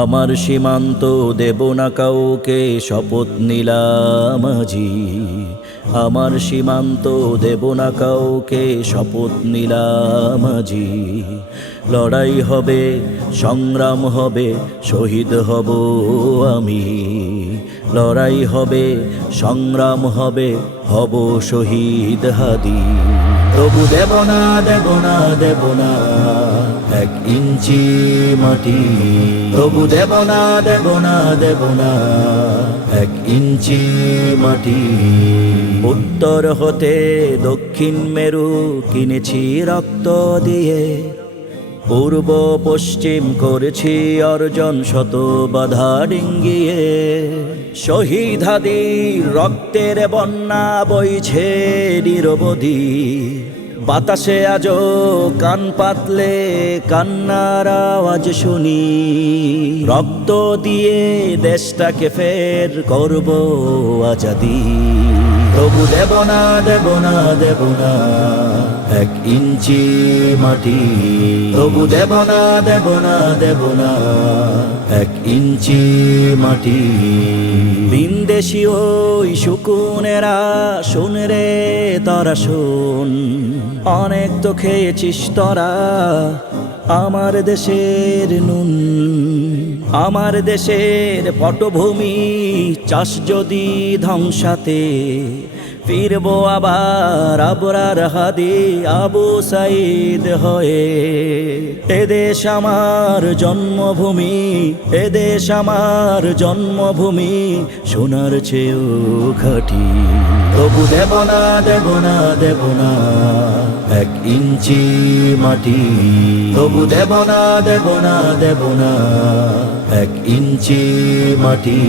আমার সীমান্ত দেব না কাউকে, শপথ নিলাম আজি। আমার সীমান্ত দেব না কাউকে, শপথ নিলাম আজি। লড়াই হবে, সংগ্রাম হবে, শহীদ হব আমি। লড়াই হবে, সংগ্রাম হবে, হব শহীদ হাদি। তবু দেব না, দেব না, দেব না এক ইঞ্চি মাটি। তবু দেব না, দেব না, দেব না এক ইঞ্চি মাটি। উত্তর হতে দক্ষিণ মেরু কিনেছি রক্ত দিয়ে, পূর্ব পশ্চিম করেছি অর্জন শত বাধা ডিঙ্গিয়ে। শহীদ হাদির রক্তের বন্যা বইছে নিরবধি, বাতাসে আজও কান পাতলে কান্নার আওয়াজ শুনি। রক্ত দিয়ে দেশটাকে ফের করব আজাদি। তবু দেব না, দেব না, দেব না এক ইঞ্চি মাটি। তবু দেব না, দেব না, দেব না এক ইঞ্চি মাটি। বিন্দেশি ওই শুকুনেরা শোন রে তারা শোন, অনেক তো খেয়েছিস তোরা আমার দেশের নুন। আমার দেশের পটভূমি চাষ যদি ধ্বংসাতে, ফিরবো আবার আবরার হাদি আবু সাইদ হয়ে। এদেশ আমার জন্মভূমি, এদেশ আমার জন্মভূমি, সোনার চেয়েও খাঁটি। তবু দেব না, দেব না, দেব না এক ইঞ্চি মাটি। তবু দেব না, দেব না, দেব না এক ইঞ্চি মাটি।